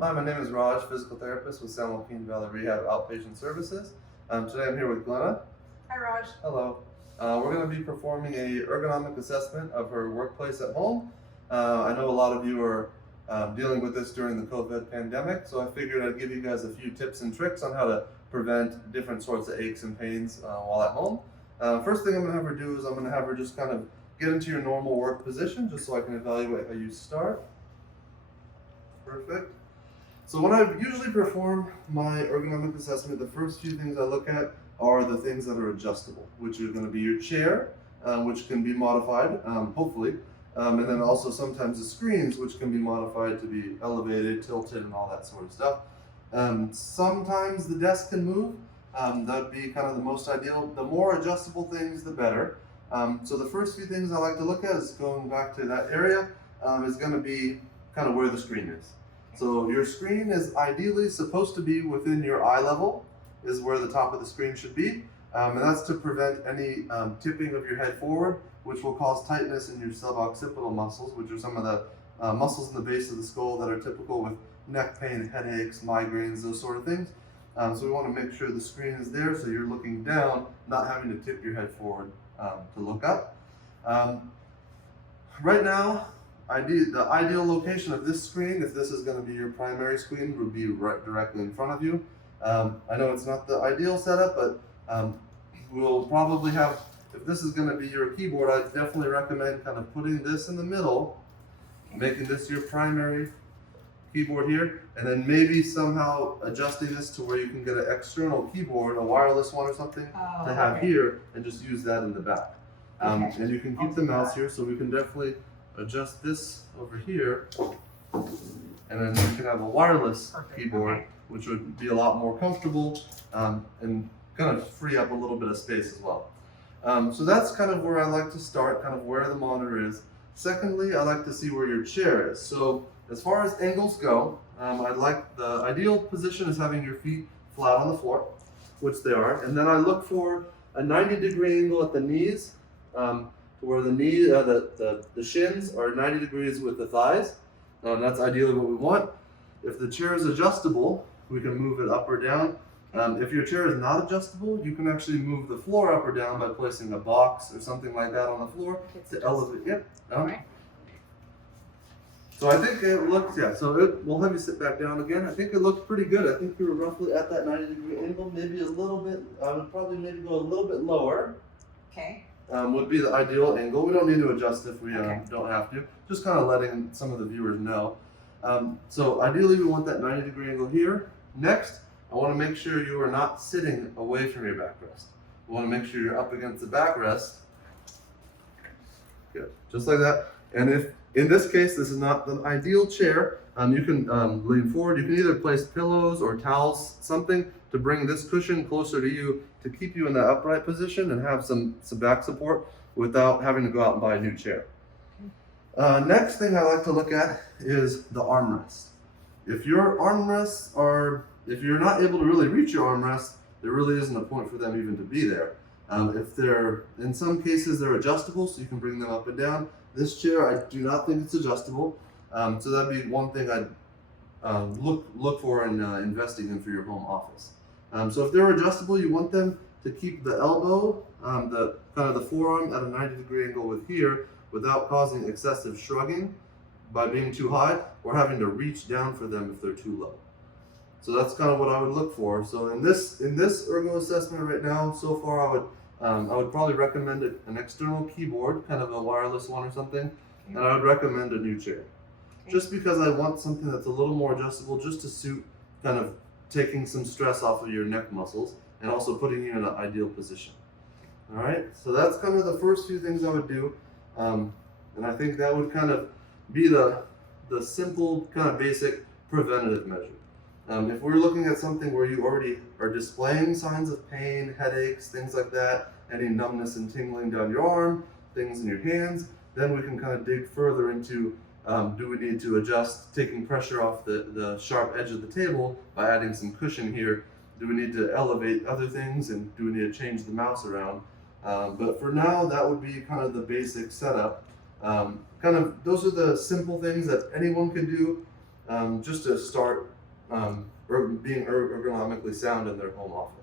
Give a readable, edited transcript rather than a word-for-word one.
Hi, my name is Raj, physical therapist with Joaquin Valley Rehab Outpatient Services. Today I'm here with Glenna. Hi, Raj. Hello. We're going to be performing a ergonomic assessment of her workplace at home. I know a lot of you are dealing with this during the COVID pandemic, so I figured I'd give you guys a few tips and tricks on how to prevent different sorts of aches and pains while at home. First thing I'm going to have her do is I'm going to have her just kind of get into your normal work position just so I can evaluate how you start. Perfect. So when I usually perform my ergonomic assessment, the first few things I look at are the things that are adjustable, which are going to be your chair, which can be modified, hopefully, and then also sometimes the screens, which can be modified to be elevated, tilted, and all that sort of stuff. Sometimes the desk can move. That would be kind of the most ideal. The more adjustable things, the better. So the first few things I like to look at is going back to that area, is going to be kind of where the screen is. So your screen is ideally supposed to be within your eye level, is where the top of the screen should be. And that's to prevent any tipping of your head forward, which will cause tightness in your suboccipital muscles, which are some of the muscles in the base of the skull that are typical with neck pain, headaches, migraines, those sort of things. So we want to make sure the screen is there so you're looking down, not having to tip your head forward to look up. Right now, the ideal location of this screen, if this is going to be your primary screen, would be right directly in front of you. I know it's not the ideal setup, but we'll probably have, if this is going to be your keyboard, I'd definitely recommend kind of putting this in the middle, making this your primary keyboard here, and then maybe somehow adjusting this to where you can get an external keyboard, a wireless one or something, to have here, and just use that in the back. And you can keep the mouse here, so we can definitely adjust this over here, and then you can have a wireless keyboard, which would be a lot more comfortable and kind of free up a little bit of space as well. So that's kind of where I like to start, kind of where the monitor is. Secondly, I like to see where your chair is. So as far as angles go, I'd like the ideal position is having your feet flat on the floor, which they are, and then I look for a 90-degree angle at the knees, where the knee, the shins are 90 degrees with the thighs. That's ideally what we want. If the chair is adjustable, we can move it up or down. If your chair is not adjustable, you can actually move the floor up or down by placing a box or something like that on the floor to elevate. Yep. So I think it looks, we'll have you sit back down again. I think it looked pretty good. I think you were roughly at that 90-degree angle, maybe a little bit. I would probably maybe go a little bit lower. Okay. Would be the ideal angle. We don't need to adjust if we don't have to. Just kind of letting some of the viewers know. So ideally we want that 90-degree angle here. Next, I want to make sure you are not sitting away from your backrest. We want to make sure you're up against the backrest. Good, just like that. And if, in this case, this is not the ideal chair, you can lean forward. You can either place pillows or towels, something to bring this cushion closer to you to keep you in that upright position and have some back support without having to go out and buy a new chair. Next thing I like to look at is the armrest. If your armrests are, if you're not able to really reach your armrest, there really isn't a point for them even to be there. If they're, in some cases, they're adjustable, so you can bring them up and down. This chair, I do not think it's adjustable. So that'd be one thing I'd look for in investing in for your home office. So if they're adjustable, you want them to keep the elbow, the kind of the forearm at a 90-degree angle with here, without causing excessive shrugging by being too high or having to reach down for them if they're too low. So that's kind of what I would look for. So in this ergo assessment right now, so far I would probably recommend an external keyboard, kind of a wireless one or something, and I would recommend a new chair. Just because I want something that's a little more adjustable, just to suit kind of taking some stress off of your neck muscles and also putting you in an ideal position. All right, so that's kind of the first few things I would do, and I think that would kind of be the simple, kind of basic preventative measure. If we're looking at something where you already are displaying signs of pain, headaches, things like that, any numbness and tingling down your arm, things in your hands, then we can kind of dig further into do we need to adjust, taking pressure off the sharp edge of the table by adding some cushion here? Do we need to elevate other things, and do we need to change the mouse around? But for now, that would be kind of the basic setup. Those are the simple things that anyone can do. just to start being ergonomically sound in their home office.